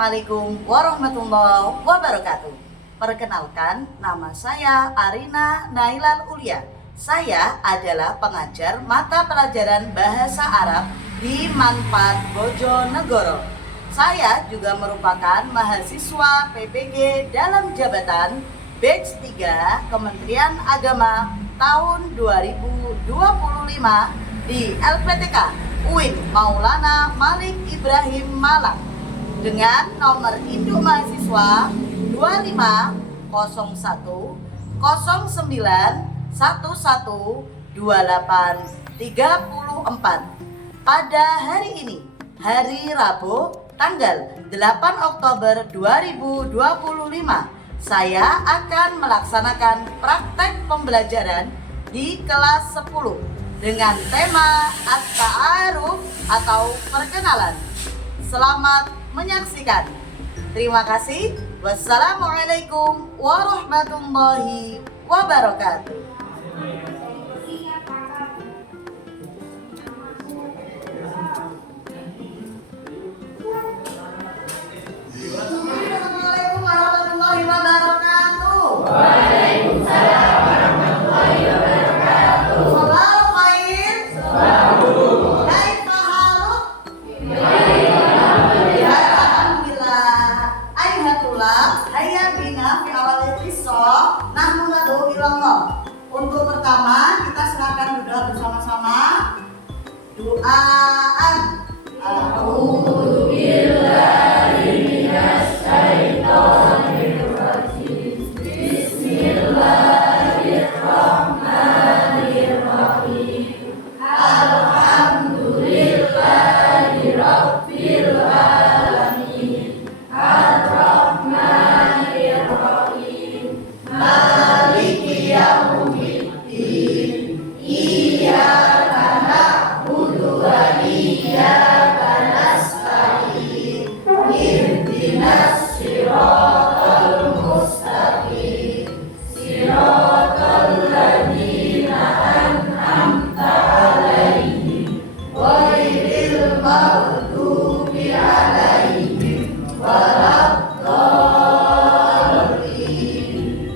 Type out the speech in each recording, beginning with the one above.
Assalamualaikum warahmatullahi wabarakatuh. Perkenalkan, nama saya Arina Nailal Ulia. Saya adalah pengajar mata pelajaran Bahasa Arab di Manfaat Bojonegoro. Saya juga merupakan mahasiswa PPG dalam jabatan Batch 3 Kementerian Agama tahun 2025 di LPTK UIN Maulana Malik Ibrahim Malang dengan nomor induk mahasiswa 2509112834. Pada hari ini, hari Rabu, tanggal 8 Oktober 2025, saya akan melaksanakan praktek pembelajaran di kelas 10 dengan tema At-Ta'aruf atau perkenalan. Selamat menyaksikan. Terima kasih. Wassalamualaikum warahmatullahi wabarakatuh. Assalamualaikum warahmatullahi wabarakatuh. Waalaikumsalam warahmatullahi wabarakatuh. Salam khair. Kaifa haluk? Alhamdulillah. Ayhatullah, hayya bina fi awalil qissah nahnu nad'u ilallah. Untuk pertama, kita silakan berdoa bersama-sama. Doaan. A'udzu billahi minasy syaithanir rajim. Bismillahirrahmanirrahim. Alhamdulillahi rabbil alamin. Ar-Rahmanir Rahim. Maliki yaumiddin. Iyyaka na'budu wa iyyaka nasta'in. Ihdinas siratal mustaqim. Siratal ladzina an'amta 'alaihim ghairil maghdubi 'alaihim waladdallin.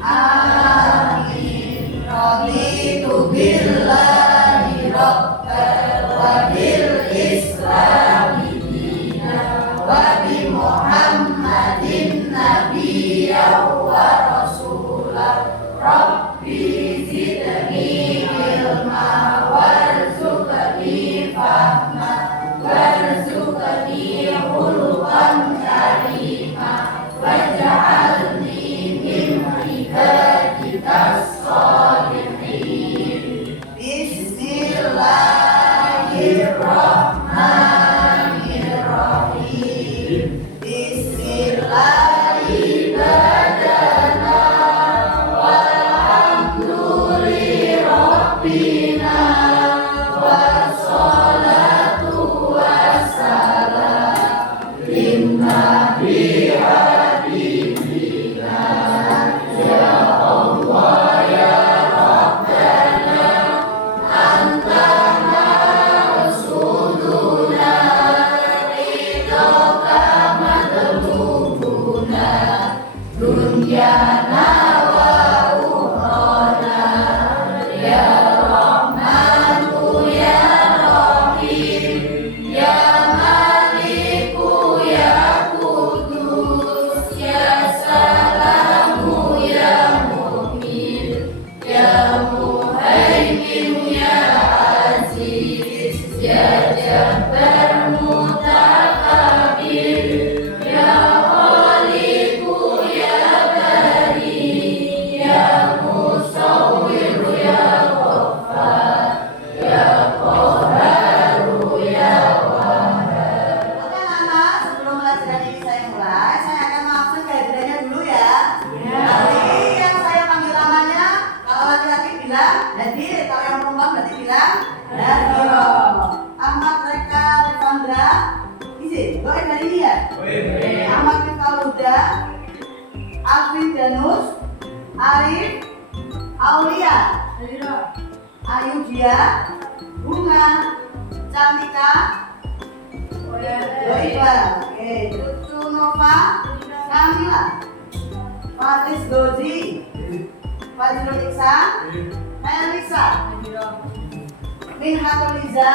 Amin. Raditu billahi rabban wa bil islami dinan wa bi Muhammadin nabiyyan wa rasulan. Rabbi zidni ilma warzuqni fahma warzuqni khuluqan karima waj'alni min ibadikas sholihin. Bismillahirrahmanirrahim. Bismillahirrahmanirrahim. Walhamdulillahirrabbina wassalatu wassalam linnabi habibina ya Allah ya Rabbana anta maqsuduna ridhoka madlubuna dunyana wa ukhrana ya Rahmanu ya Rahim ya Maliku ya Qudus ya Salamu ya Mu'min ya Muhaimin ya Aziz ya Jabbar Mutakabir ya Khaliqu ya Bari ya Musawwir ya Ghaffar ya Qahharu ya Wahhab. Oke anak-anak, sebelum pelajaran ini saya mulai, saya akan maafkan kehadirannya dulu ya. Nanti yang saya panggil namanya, kalau laki-laki bilang Nadir, kalau yang perempuan berarti bilang Nadiro. Ahmad Reka Levandra, izin, doain dari ini ya. Ahmad Reka Luda, Alvin Danus, Arif, Aulia, Ayudia, Bunga, Cantika, Doiba, cucu nomor Mustafa, Kamila, Faris Gozi, Fajrul Iksan, Melisa, Minhatoliza,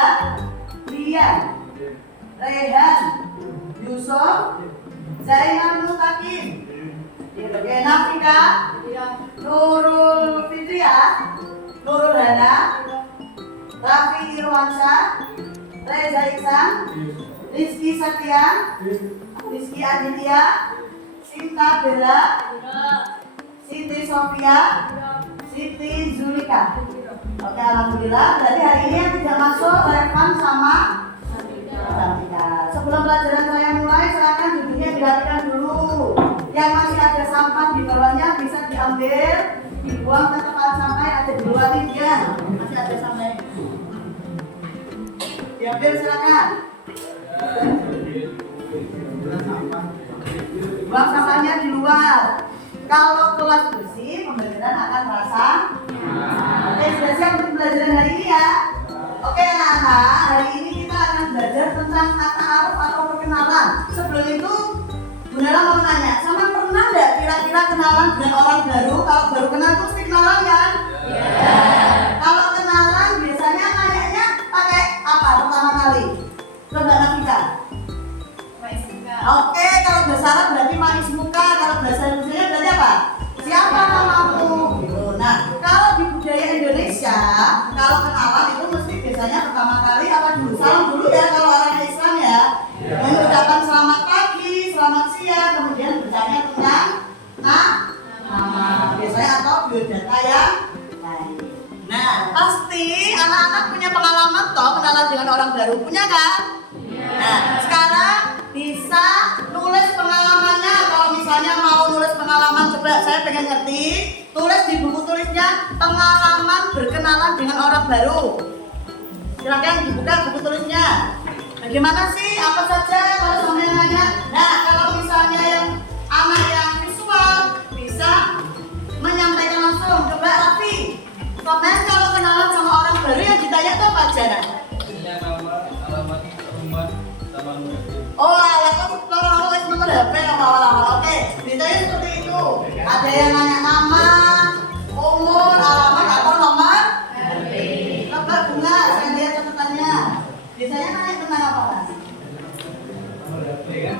Dian, Rehan, Yusuf, Zainal Mutakin, Nafika, Nurul Fitria, Nurul Hana, Raffi Irwansyah, Reza Iksan, Rizky Satya, Rizky Aditya, Sinta Bella, Siti Sofia, Siti Zulika. Oke, alhamdulillah. Berarti hari ini yang tidak masuk Revan sama Santika. Sebelum pelajaran saya mulai, silakan duduknya dirapikan dulu. Yang masih ada sampah di bawahnya bisa diambil, dibuang ke tempat sampah yang ada di luar ini ya. Masih ada sampah. Diambil silakan. Buang sampahnya di luar. Kalau kelas bersih, pembelajaran akan terasa. Oke, sudah siap untuk pembelajaran hari ini ya. Oke anak-anak, hari ini kita akan belajar tentang kata aruf atau perkenalan. Sebelum itu, Bunda mau nanya, sama pernah nggak kira-kira kenalan dengan orang baru? Kalau baru kenal tuh mesti kenalan kan? Iya. Kalau kenalan biasanya nanyanya pakai apa pertama kali? Coba Nafika. Oke, kalau bahasa Arab berarti maismuka, kalau bahasa Indonesia berarti apa? Siapa namamu? Gitu. Nah, kalau di budaya Indonesia, kalau kenalan itu mesti biasanya pertama kali apa dulu? Salam dulu ya kalau orangnya Islam ya. Mengucapkan selamat pagi, selamat siang, kemudian bertanya tentang nama. Biasanya atau biodata yang lain. Nah, pasti anak-anak punya pengalaman toh kenalan dengan orang baru, punya kan? Nah, sekarang bisa nulis pengalamannya. Kalau misalnya mau nulis pengalaman, coba saya pengen ngerti, tulis di buku tulisnya pengalaman berkenalan dengan orang baru. Silakan dibuka buku tulisnya. Bagaimana sih? Apa saja kalau sampai nanya? Nah, kalau misalnya yang anak yang visual bisa menyampaikan langsung. Coba Raffi, komen kalau kenalan sama orang baru yang ditanya itu apa aja? Nama, alamat rumah, sama nomor. Oh, alamat nomor HP awal-awal. Oke, ditanya seperti itu. Ada yang nanya nama, umur, alamat atau nomor HP. Coba Bunga, saya lihat catatannya. Biasanya nanya tentang apa Mas? Nomor HP kan?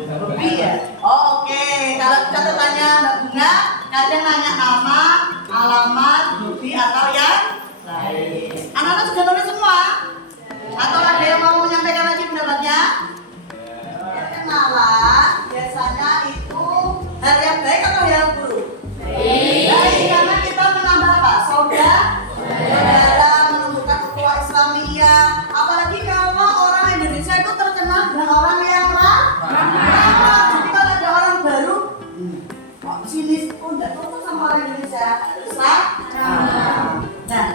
Lebih ya? Oh, oke. Kalau catatannya Mbak Bunga, kadang nanya nama, alamat, hobi atau yang lain. Anak-anak sudah nulis semua? Atau ada yang mau menyampaikan lagi pendapatnya? Kenalan biasanya itu hal yang baik atau hal yang buruk? Baik, karena kita menambah apa? Saudara, menumbuhkan ukhuwah Islamiyah. Apalagi kalau orang Indonesia itu terkenal dengan orang yang ramah. Jadi kalau ada orang baru, kok sini enggak cocok sama orang Indonesia. Nah,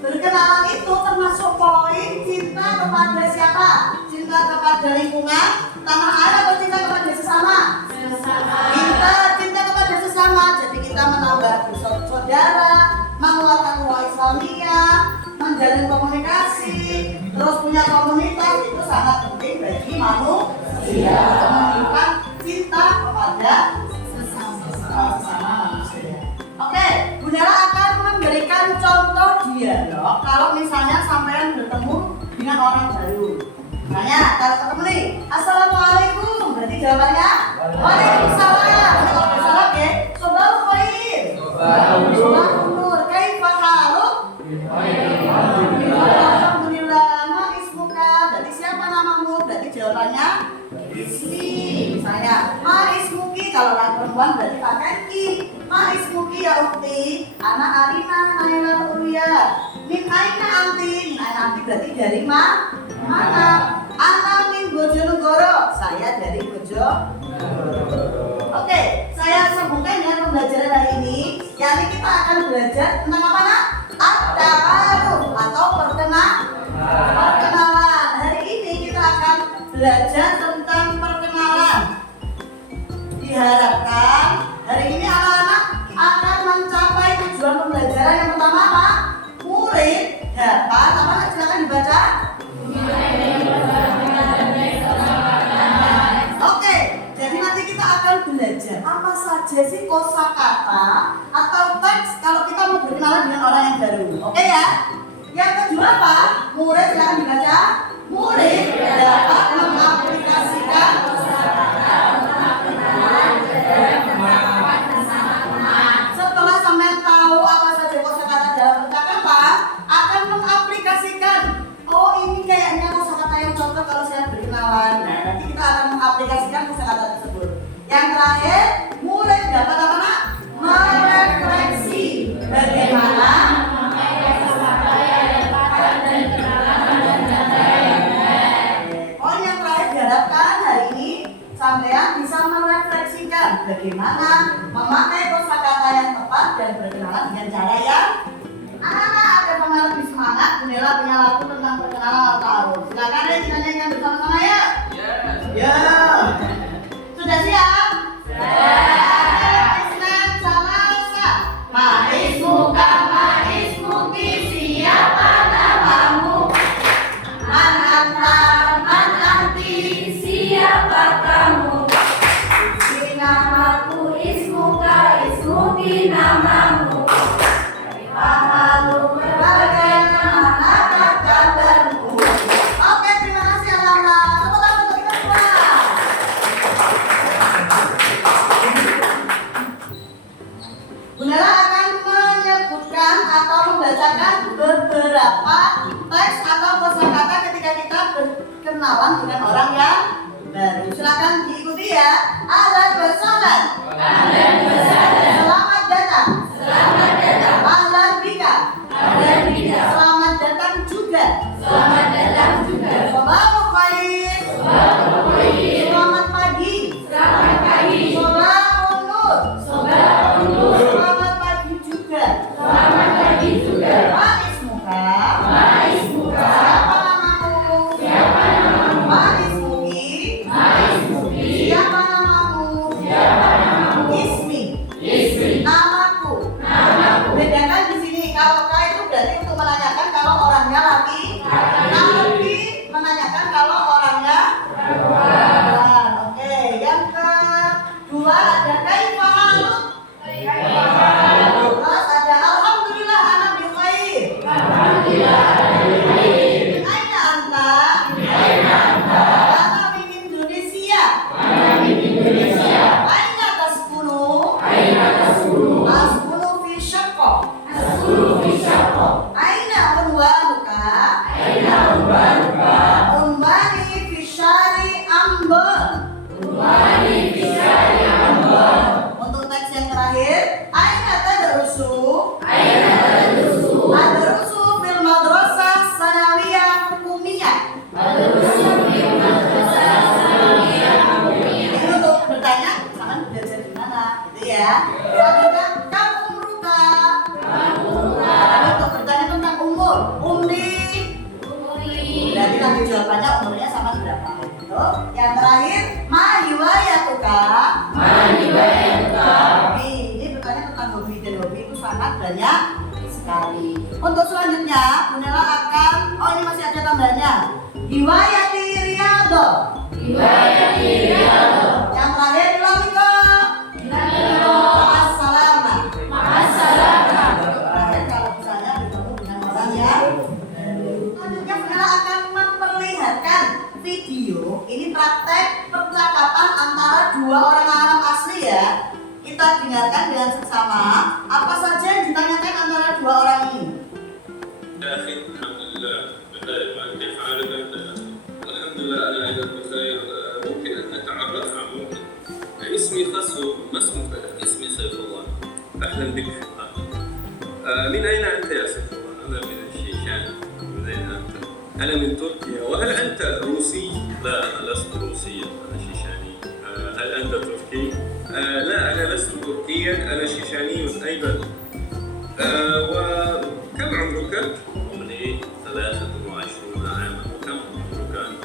berkenalan itu termasuk poin cinta kepada siapa? Cinta kepada lingkungan, tanah air atau cinta kepada sesama? Cinta kepada sesama. Jadi kita menambah saudara, menguatkan ukhuwah Islamiyah, menjalin komunikasi, terus punya komunitas itu sangat penting bagi manusia untuk menunjukkan cinta kepada sesama manusia. Oke, Bunda akan memberikan contoh dialog kalau misalnya sampean bertemu dengan orang baru. Misalnya, kalau ketemu nih, Assalamualaikum, berarti jawabannya Waalaikumsalam. Kalau misalnya, oke, Saudara Khair, Saudara Nur, Kaifa haluk? Alhamdulillah, ma ismuka, berarti siapa namamu? Berarti jawabannya Ismi. Misalnya, ma ismuki, kalau orang perempuan berarti pakai ki. Ma ismuki ya ukti, anak Arina, Naila Ulia. Min aina anti, min aina anti berarti dari mana? Ana min Bojonegoro, saya dari Bojonegoro. Oke, saya sambungkan dengan pembelajaran hari ini. Yakni kita akan belajar tentang apa nak? At-ta'aruf atau perkenalan. Hari ini kita akan belajar tentang perkenalan. Diharapkan hari ini anak-anak akan mencapai tujuan pembelajaran yang pertama apa? Murid dapat apa? Silakan dibaca. Oke, saja sih kosakata atau teks kalau kita mau berkenalan dengan orang yang baru. Oke ya? Yang kedua apa? Murid silakan dibaca. Murid dapat mengaplikasikan setelah sampai tahu apa saja kosakata dalam percakapan, akan mengaplikasikan. Oh, ini kayaknya kosakata yang cocok kalau saya berkenalan. Nah, nanti kita akan mengaplikasikan kosakata tersebut. Yang terakhir, murid dapat apa nak? Merefleksi bagaimana yang terakhir diharapkan hari ini sampean bisa merefleksikan bagaimana memakai kosakata yang tepat dan berkenalan dengan cara yang anak-anak agar sampean lebih semangat. Bendera punya lagu tentang perkenalan atau ta'aruf. Silakan ya kita nyanyikan bersama-sama ya. Ya. Sudah siap? Siapa namamu? Man anta, man anti, siapa kamu? Namaku ismuka, ismuki namamu. Halo, bagaimana kabarmu? Oke, terima kasih anak-anak. Tepuk tangan untuk kita semua. Bundara akan menyebutkan atau membacakan beberapa teks atau kosakata ketika kita berkenalan dengan orang yang baru. Silakan diikuti ya. Ahlan wa sahlan. Ahlan wa sahlan. Selamat datang. Selamat datang. Ahlan bika. Ahlan bika. Selamat datang juga. Selamat datang juga. Sabahul khair. Sabahul khair. Selamat pagi. Selamat pagi. Sabahul nur. Sabahul nur. Selamat pagi juga. Selamat pagi juga. Ma ismuka. Ma ismuka. Siapa namamu? Siapa namamu? Ma ismuki. Ma ismuki. Siapa namamu? Siapa namamu? Ismi. Ismi. Namaku. Namaku. Bedakan di sini kalau K itu berarti untuk menanyakan kalau orangnya laki. Laki menanyakan kalau orangnya perempuan. Oke, yang kedua ada kaifa haluk. Terus ada alhamdulillah ana bi khair. Alhamdulillah. Aina anta? Aina anta? Ana min Indonesia. Ana min Indonesia. Aina taskunu? Aina taskunu? Taskunu fi syaqqa. Taskunu fi syaqqa. Aina unwanuka? Aina unwanuka? Unwani fi syari Ambon. Unwani fi syari Ambon. Untuk teks yang terakhir, aina tadrusu? Aina tadrusu? Adrusu fil madrasah sanawiyah hukumiyah. Adrusu fil madrasah sanawiyah hukumiyah. Ini untuk bertanya, sama belajar di mana, gitu ya. Selanjutnya, kamu umruka? Kamu umruka? Ini untuk bertanya tentang umur. Umri. Berarti nanti jawabannya umurnya sama berapa. Gitu. Yang terakhir, ma hiwayatuka? Ma hiwayatuka? Hobi. Ini bertanya tentang hobi dan hobi itu sangat banyak sekali. Untuk selanjutnya, Bundela akan, oh ini masih ada tambahannya. Hiwayati riyadho. Hiwayati riyadho. Yang terakhir ilamiko. Ma'assalama. Ma'assalama. Terakhir kalau misalnya bertemu dengan orang yang selanjutnya Bundela akan memperlihatkan video. Ini praktek percakapan antara dua orang Arab asli ya. Kita dengarkan dengan seksama apa saja yang ditanyakan antara dua orang ini. يا أخي الحمد لله بخير كيف حالك أنت؟ الحمد لله أنا أيضا بخير ممكن أن نتعرف ممكن اسمي خسو ما اسمك؟ اسمي سيف الله أهلا بك من أين أنت يا سيف الله؟ أنا من الشيشان من أين أنت؟ أنا من تركيا وهل أنت روسي؟ لا أنا لست روسيا أنا شيشاني هل أنت تركي؟ لا أنا لست تركيا أنا شيشاني أيضا وكم عمرك؟ عمري 23 عاما وكم عمرك أنت؟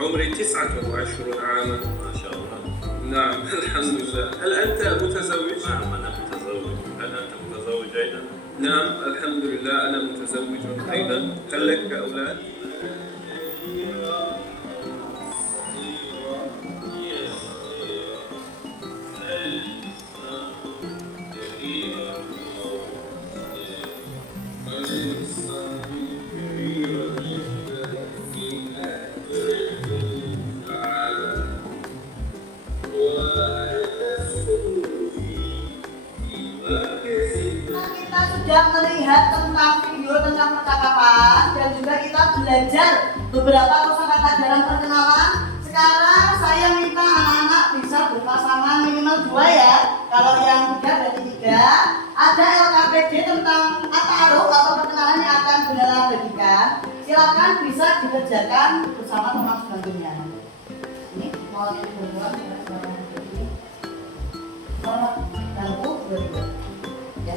عمري 29 عاما ما شاء الله نعم الحمد لله هل أنت متزوج؟ نعم أنا متزوج هل أنت متزوج أيضا؟ نعم الحمد لله أنا متزوج أيضا هل لك أولاد؟ Kita sudah melihat tentang video tentang percakapan dan juga kita belajar beberapa kosakata dalam perkenalan. Sekarang saya minta anak-anak bisa berpasangan minimal 2 ya. Kalau yang 3 berarti 3. Ada LKPD tentang ta'aruf atau perkenalan yang akan Bunda bagikan. Silakan bisa dikerjakan bersama teman sebagainya. Ini mau dibuat ganggu berdua. Ya.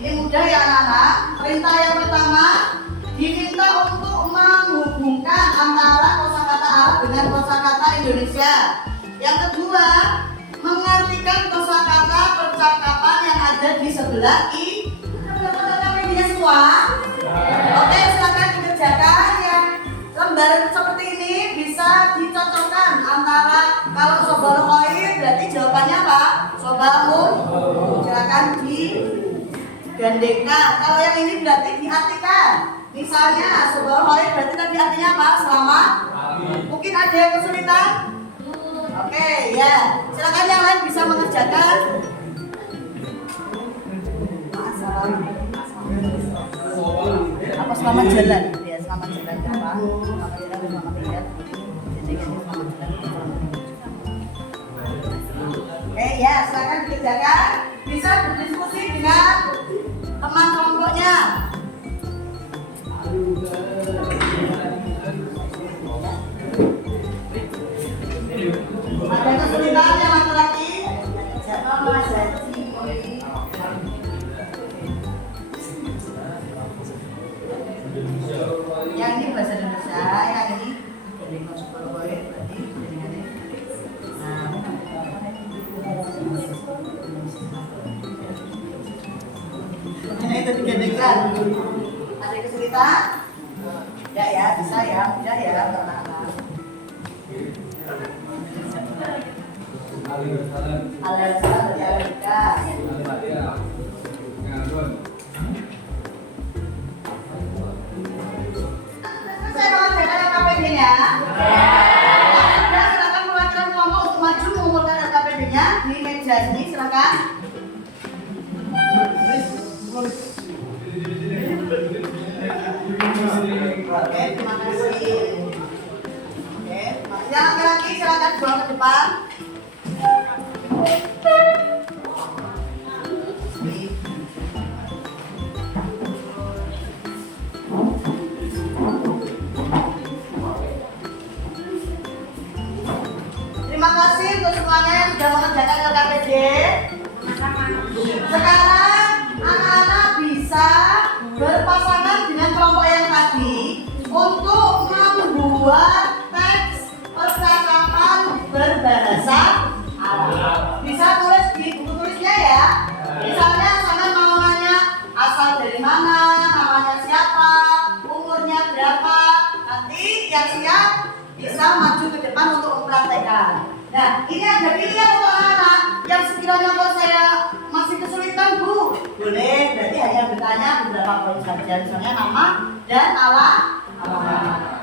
Ini mudah ya anak-anak. Perintah yang pertama diminta untuk menghubungkan antara kosakata Arab dengan kosakata Indonesia. Yang kedua, mengartikan kosakata percakapan yang ada di sebelah i. Ini semua. Oke, silakan dikerjakan ya. Lembar seperti ini bisa dicocokkan antara kalau sobal khair berarti jawabannya apa? Sobalmu. Silakan digandengkan. Kalau yang ini berarti diartikan. Misalnya sobal khair berarti tadi artinya apa? Selamat. Mungkin ada yang kesulitan? Oke, ya. Silakan yang lain bisa mengerjakan. Apa selamat jalan? Ya, selamat jalan apa? Selamat jalan, selamat jalan. Jadi ini selamat jalan. Oke, ya, silakan dikerjakan. Bisa berdiskusi dengan teman kelompoknya. Ada kesulitan yang laki-laki? Siapa Mas Haji? Yang ini bahasa Indonesia, yang ini dari konsumen berarti jaringannya. Nah, itu digandengkan. Ada kesulitan? Ya ya, bisa ya, mudah ya, anak-anak. Alasan dialektika. Saya mau jalan LKPD-nya. Sudah, silakan mewakilkan kelompok untuk maju mengumpulkan LKPD-nya di meja ini, silakan. Oke, terima kasih. Oke, yang laki-laki silakan bawa ke depan. Terima kasih untuk semuanya yang sudah mengerjakan LKPD. Sekarang anak-anak bisa berpasangan dengan kelompok yang tadi untuk membuat teks percakapan berbahasa Arab. Bisa tulis di buku tulisnya ya. Misalnya saya mau nanya asal dari mana, namanya siapa, umurnya berapa. Nanti yang siap bisa maju ke depan untuk mempraktekkan. Nah, ini ada pilihan untuk anak-anak yang sekiranya kalau saya masih kesulitan Bu, boleh berarti hanya bertanya beberapa poin saja, misalnya nama dan alamat.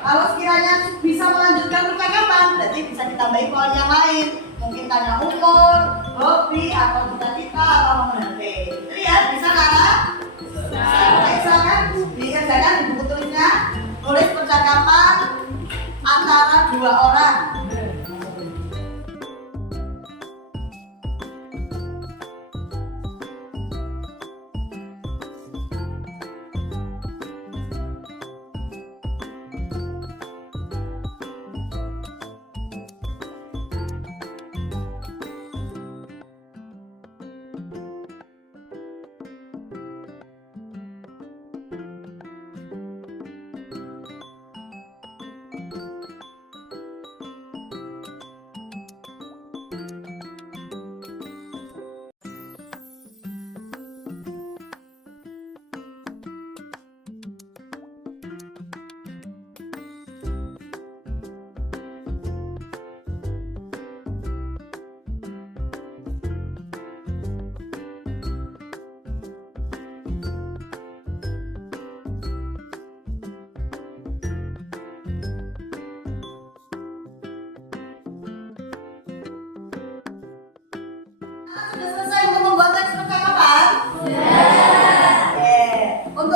Kalau sekiranya bisa melanjutkan percakapan, berarti bisa ditambahi poin yang lain. Mungkin tanya umur, hobi, atau cita-cita, atau nomor HP. Itu ya, bisa nggak? Silakan dikerjakan di buku tulisnya. Tulis percakapan antara 2 orang.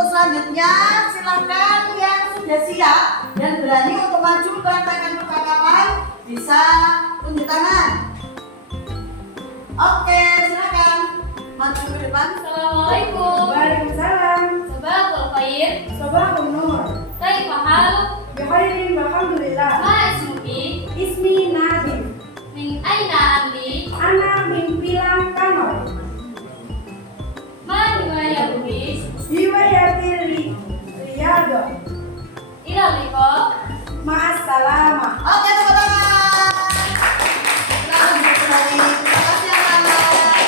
Untuk selanjutnya silakan yang sudah siap dan berani untuk maju praktekkan percakapan bisa tunjuk tangan. Oke, silakan maju ke depan. Assalamualaikum. Waalaikumsalam. Sabahul khair. Sabahun nur. Kaifa haluk? Bikhairin walhamdulillah. Ma ismuki? Ismi Nadim. Min aina anti? Ana min Pilang Kanor. Ma riwayatuki? Riwayatil Riyadho. Ila liqa. Ma'assalama. Oke, tepuk tangan. Silakan duduk kembali. Terima kasih anak-anak.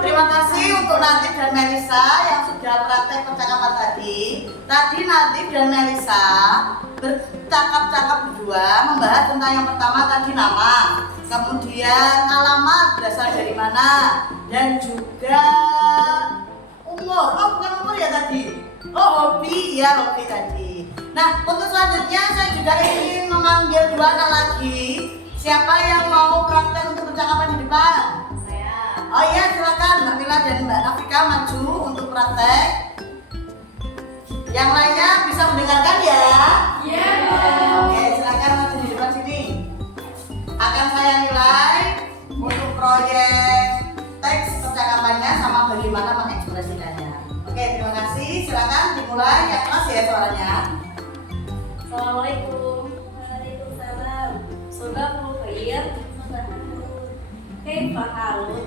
Terima kasih untuk Nadif dan Melisa yang sudah praktek percakapan tadi. Tadi Nadif dan Melisa bercakap-cakap berdua membahas tentang yang pertama tadi nama, kemudian alamat berasal dari mana, dan juga umur. Oh, bukan umur ya tadi. Oh, hobi ya, hobi tadi. Nah, untuk selanjutnya saya juga ingin memanggil dua anak lagi. Siapa yang mau praktek untuk percakapan di depan? Oh iya, silakan Mbak Mila dan Mbak Nafika maju untuk praktek. Yang lainnya bisa mendengarkan ya? Iya. Oke, silakan maju di depan sini. Akan saya nilai untuk proyek teks percakapannya sama bagaimana mengekspresikannya. Oke, terima kasih. Silakan dimulai. Yang keras ya suaranya. Assalamualaikum. Waalaikumsalam. Sabahul khair. Kaifa haluk?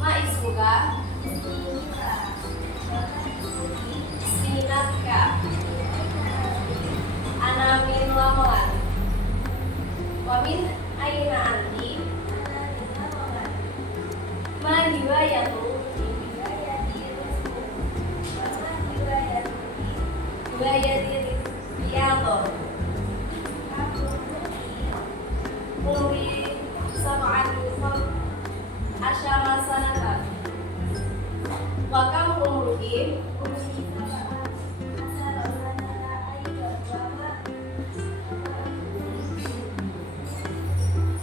Ma ismuka? Ismi Nafika. Ana min Lamongan. Wa min aina anti? Ma riwayatu? Riwayatil Riyadho. Umri sab'an asyara sanatan. Wa kam umruki?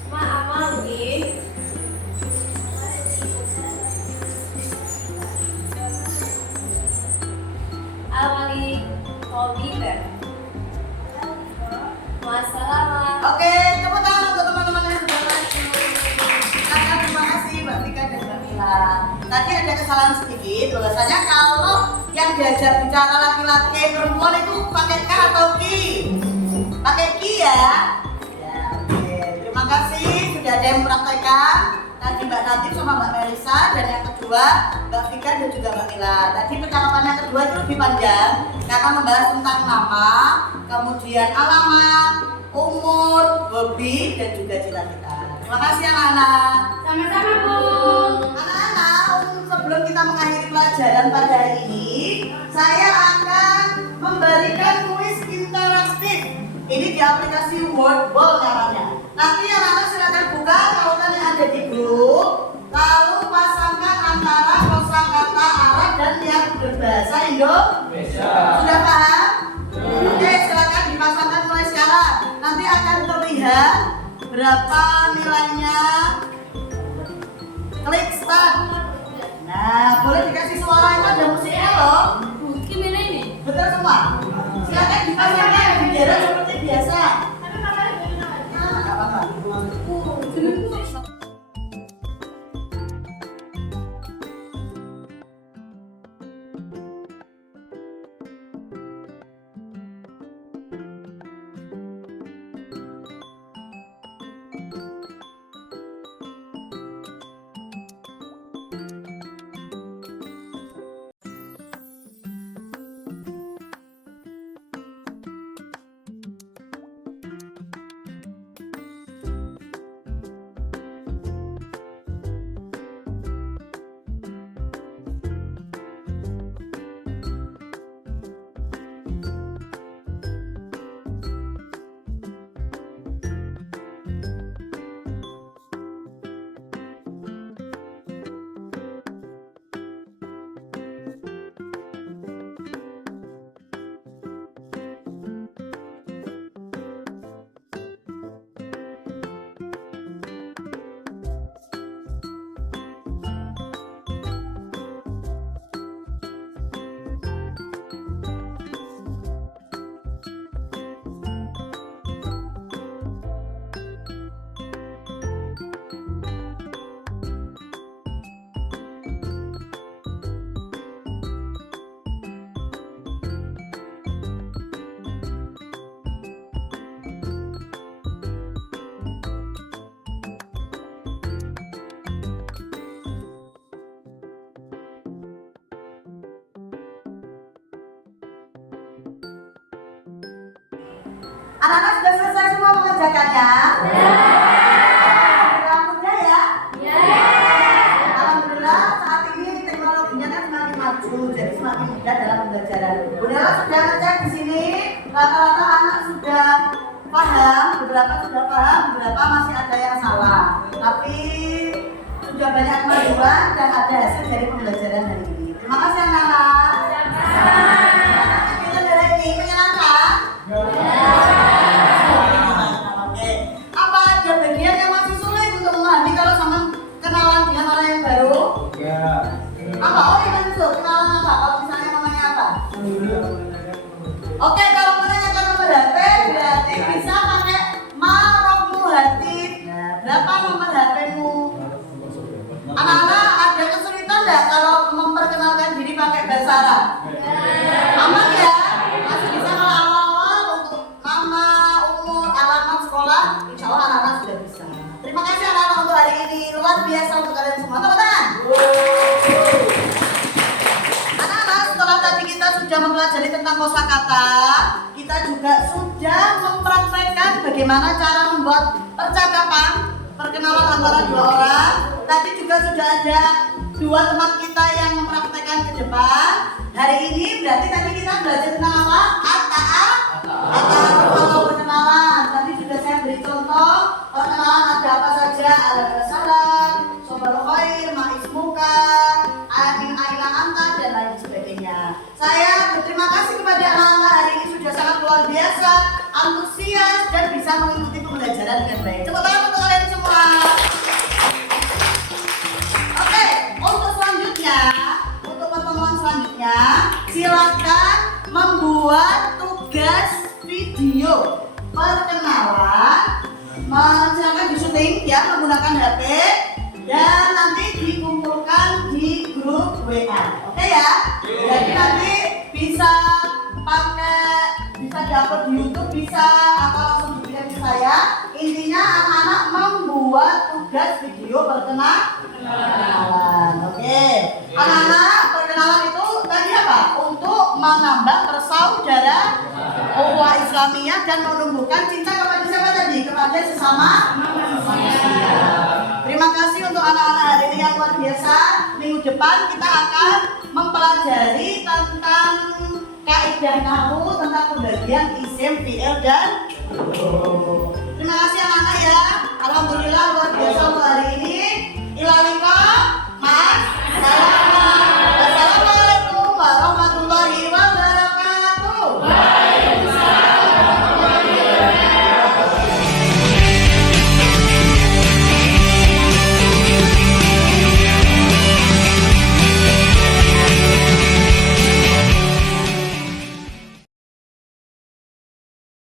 Ma amaluki? Amali qawmika. Wassalamu. Oke, tepuk tangan untuk teman-teman yang sudah maju. Silakan, terima kasih Mbak Tika dan Mbak Mila. Tadi ada kesalahan sedikit, bahwasanya kalau yang diajak bicara laki-laki perempuan itu pakai K atau Ki? Pakai Ki ya? Ya, oke. Terima kasih sudah ada yang mempraktekkan. Tadi Mbak Nadif sama Mbak Melisa, dan yang kedua Mbak Tika dan juga Mbak Mila. Tadi percakapan yang kedua itu lebih panjang karena membahas tentang nama, kemudian alamat, umur, hobi, dan juga cita-cita. Terima kasih anak-anak. Sama-sama, Bu. Anak-anak, sebelum kita mengakhiri pelajaran pada hari ini, saya akan memberikan kuis interaktif. Ini di aplikasi Wordball namanya. Nanti anak-anak silakan buka tautan yang ada di grup, lalu pasangkan antara kosakata Arab dan yang berbahasa Indonesia. Sudah paham? Oke, silakan dipasangkan mulai sekarang. Nanti akan terlihat berapa nilainya. Klik start. Nah, boleh dikasih suara, itu ada musiknya loh. Gimana ini? Betul semua. Silakan dipasangkan bendera seperti biasa. Nah, nggak apa-apa. Anak-anak sudah selesai semua mengerjakannya? Alhamdulillah ya. Alhamdulillah saat ini teknologinya kan semakin maju, jadi semakin mudah dalam pembelajaran. Bunda sudah ngecek di sini, rata-rata anak sudah paham, beberapa sudah paham, beberapa masih ada yang salah. Tapi sudah banyak kemajuan dan ada hasil dari pembelajaran hari ini. Terima kasih anak-anak. Kita dari ini menyenangkan? Oke. Apa ada bagian yang masih sulit untuk memahami kalau sama kenalan dengan orang yang baru? Apa? Oh yang masuk kenalan apa? Kalau misalnya namanya apa? Oke, kalau menanyakan nomor HP berarti bisa pakai marokmu hatif. Nah, berapa nomor HP-mu? Anak-anak ada kesulitan nggak kalau memperkenalkan diri pakai bahasa Arab? Aman ya? Masih bisa kalau awal-awal untuk nama, umur, alamat sekolah, insya Allah anak-anak sudah bisa. Terima kasih anak-anak untuk hari ini, luar biasa untuk kalian semua. Tepuk tangan. Anak-anak, setelah tadi kita sudah mempelajari tentang kosakata, kita juga sudah mempraktekkan bagaimana cara membuat percakapan, perkenalan antara dua orang. Tadi juga sudah ada dua teman kita yang mempraktekkan ke depan. Hari ini berarti tadi kita belajar tentang apa? Atau perkenalan. Tadi sudah saya beri contoh perkenalan ada apa saja, ada salam, sobat khair, ma'ismuka, amin aina anta dan lain sebagainya. Saya berterima kasih kepada anak-anak hari ini sudah sangat luar biasa, antusias dan bisa mengikuti pembelajaran dengan baik. Tepuk tangan untuk kalian semua. Oke, untuk selanjutnya, untuk pertemuan selanjutnya, silakan membuat tugas video perkenalan. Silakan di syuting ya menggunakan HP dan nanti dikumpulkan di grup WA. Oke ya? Jadi nanti bisa diupload di YouTube bisa atau langsung dikirim ke saya. Intinya anak-anak membuat tugas video perkenalan. Oke. Anak-anak perkenalan itu tadi apa? Untuk menambah persaudaraan ukhuwah Islamiyah dan menumbuhkan cinta kepada siapa tadi? Kepada sesama manusia. Terima kasih untuk anak-anak hari ini yang luar biasa. Minggu depan kita akan mempelajari tentang kaidah nahwu, tentang pembagian isim, fi'il dan terima kasih anak-anak ya. Alhamdulillah luar biasa untuk hari ini. Ilalika, maaf, salam.